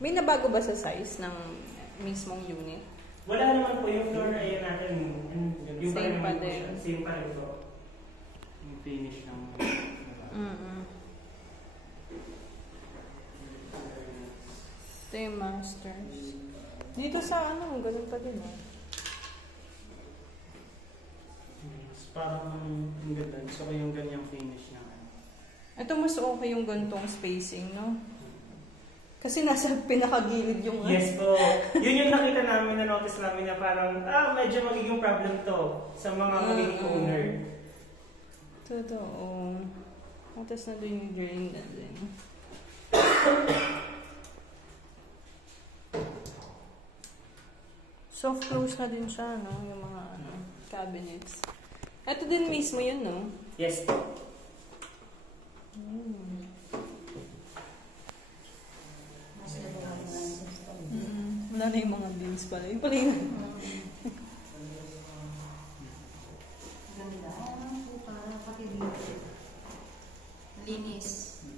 May nabago ba sa size ng mismong unit? Wala naman po yung floor area natin. Yung Same pa din. Same pa rin po. Yung finish ng... Ito yung masters. Dito sa ano, ganun pa din eh. Parang ang ganda. Gusto ko yung ganyang finish na. Ito mas okay yung ganitong spacing, no? Kasi nasa pinakagilid yung... Yes po. Yun yung nakita namin, na-notice namin na parang, medyo magiging problem to sa mga magiging owner. Totoo. Tapos na doon yung drain na din. Soft close na din siya, no? Yung mga cabinets. Ito din mismo yun, no? Yes po. Wala na yung mga beams pala. Yung pala yun. Ganda. Para pati dito. Linis.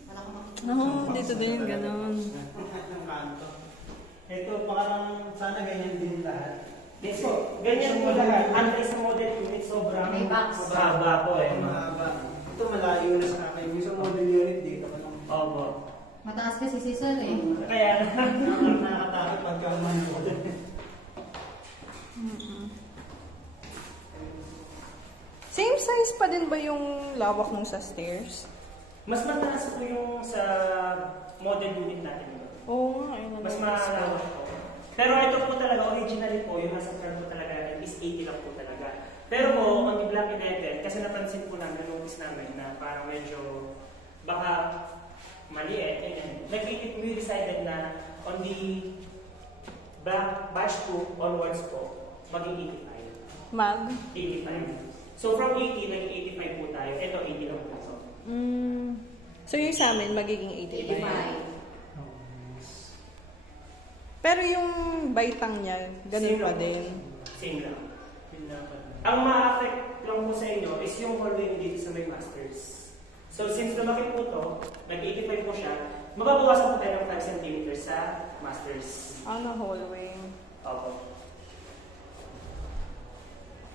Wala ka makikita. Oo, dito din yung ganon. Ang kanto. Ito, parang sana ganyan din lahat. Yes po. Ganyan po lahat. Unlike sa model unit, sobrang May box. haba po eh. Mahaba. Ito malayo na sa akin. Yung sa model unit dito ka lang. Opo. Mataas kasi si Sir eh. Kaya Nakakatakot pagka model. Same size pa din ba yung lawak nung sa stairs? mas mataas po yung sa model unit natin. Oo nga, ayun na Mas lang. malawak po. Pero ito po talaga, originally po, yung nasa front po talaga is 80 lang po talaga. Pero po, on the Black 11, kasi napansin po namin, notice namin na parang medyo baka maliit. We decided na on the Black Bash 2 onwards po, maging 85. Mag? 85. So from 80, naging 85 po tayo. Ito, 80 lang po. So yung sa amin, magiging 85. 85. Pero yung baitang niya, ganun Same pa lang. din. Same lang. Ang ma-affect lang po sa inyo is yung hallway dito sa may masters. So since lumaki po to, nag-85 po siya, mababawasan po tayo ng 5 cm sa masters. Ano, hallway. Opo.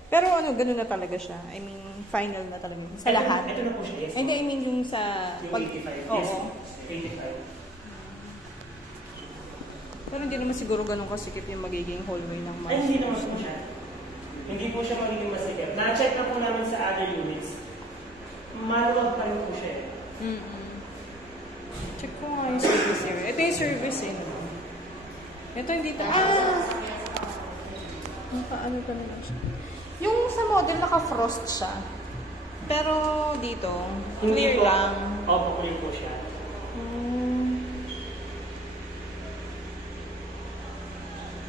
Pero ano, ganun na talaga siya. I mean, final na talaga. Sa lahat. Ito na po siya, yes. Hindi, I mean yung sa... Yung 85. Yes, Oo. 85. Pero hindi naman siguro ganun kasikip yung magiging hallway ng Ay, hindi naman masters. po siya. Hindi po siya magiging masikip. Na-check na po namin sa other units. Maluwag pa rin po siya. Check ko nga yung service area. Ito yung service eh. Ito hindi ito. Naka-ano pa naman siya. Yung sa model, naka-frost siya. Pero dito, clear Hindi po. lang. Opo, clear po siya.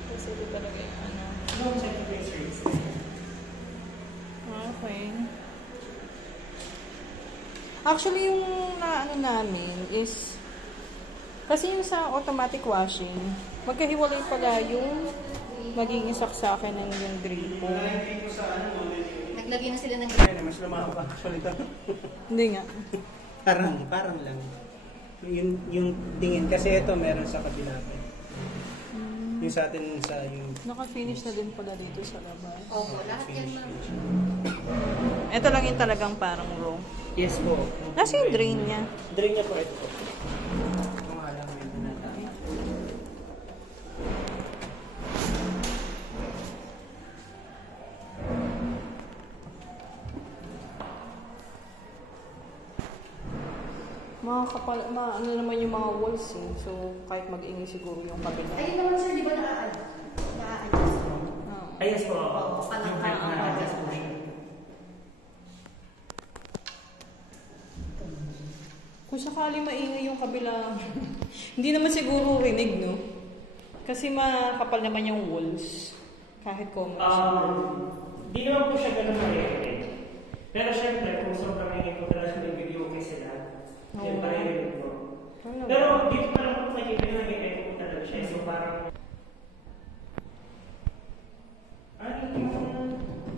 Kasi ito talaga yung ano. No, check po yung service. Okay. Actually, yung naano namin is, kasi yung sa automatic washing, magkahiwalay pala yung magiging saksakin ng yung gripo. Naglagay na sila ng Mas lumaba. Actually ito. Hindi nga. Parang lang. Yung tingin. Kasi ito meron sa kabila pa. Yung sa atin sa yung... Naka-finish na din pala dito sa labas. Opo, lahat yan ma'am. Ito lang yung talagang parang raw. Yes po. Nasa yung drain niya. Drain niya po ito. Kung alam mo yung pinatay. Mga kapal, ano naman yung mga walls eh. So, kahit mag-ingay siguro yung kabila. Ayun naman sir, di ba na-adjust? Oo. Ay, yes po. Oo, palang Yung height na oo. adjust po siya. Kung sakali maingay yung kabila, hindi naman siguro rinig, no? Kasi makapal naman yung walls. Kahit common siya. Di naman po siya ganun marinig. Pero syempre, kung sobrang ingay po talaga may video okay sila, yun pa rin po. Ano? Pero dito pa lang po makikita yung naging echo po talaga siya. So parang...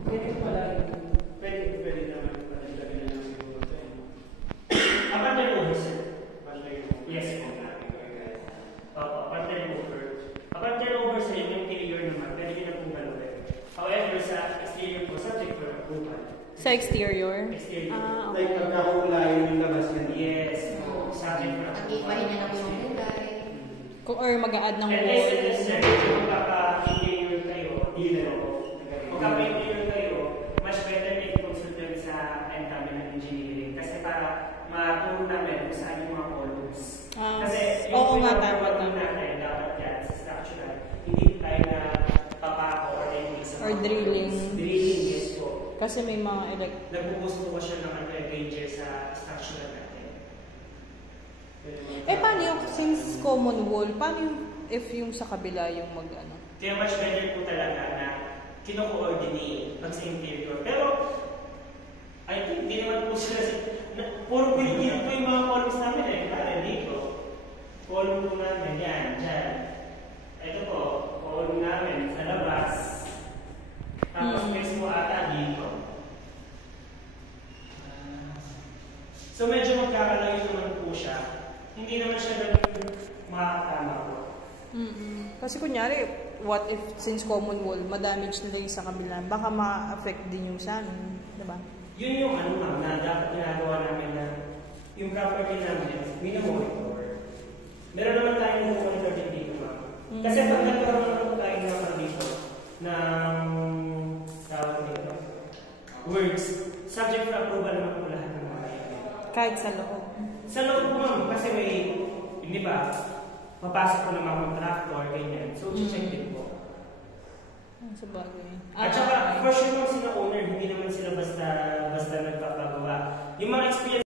ganito pala. Pwede naman pala ilagay na lang siguro ito eh. Partner po, sir. Partner Yes po. Partner po. Sa exterior? Exterior. Okay. Like, pagkakulayan yung labas yan. Yes. Subject for Pag-ibahin niya na po yung kulay. Or mag-a-add ng And wall. necessary, magkaka-interior kayo, magkaka-interior kayo, much better na i-consult namin sa end namin ng engineering. Kasi para maturo namin kung saan yung mga columns. Kasi oo nga, tama, pinag-column tama. natin, dapat yan sa structural, hindi tayo na papako or anything sa Or mga drilling. columns. Drilling, yes po. Kasi may mga Nagpupusto ko siya ng ranger sa structural natin. paano yung, since common wall, paano yung, if yung sa kabila yung mag-ano? Kaya much better po talaga na kino-coordinate pag sa interior. Pero, I think di naman po sila puro piligid po yung mga columns namin eh. Kaya dito, column po namin, yan, dyan. Ito po, column namin sa labas. Tapos space po ata dito. So medyo magkakalayo naman po siya. Hindi naman siya makakatama po. Kasi kunyari, what if since common wall, ma-damage nila yung sa kabila, baka ma-affect din yung sa amin, diba? Yun yung ano ma'am, na dapat ginagawa namin na yung property namin, minomonitor. Meron naman tayong minomonitor din dito ma'am. Kasi pag nagkaroon naman tayo naman dito ng tawag dito, works, subject for approval naman po lahat ng mga yan. Kahit sa loob. Sa loob po ma'am, kasi may, hindi ba, papasok po ng mga contractor, ganyan. So, check din po. Sa bagay. At saka, for sure ma'am sila owner, hindi naman sila basta nagpapagawa. Yung mga experience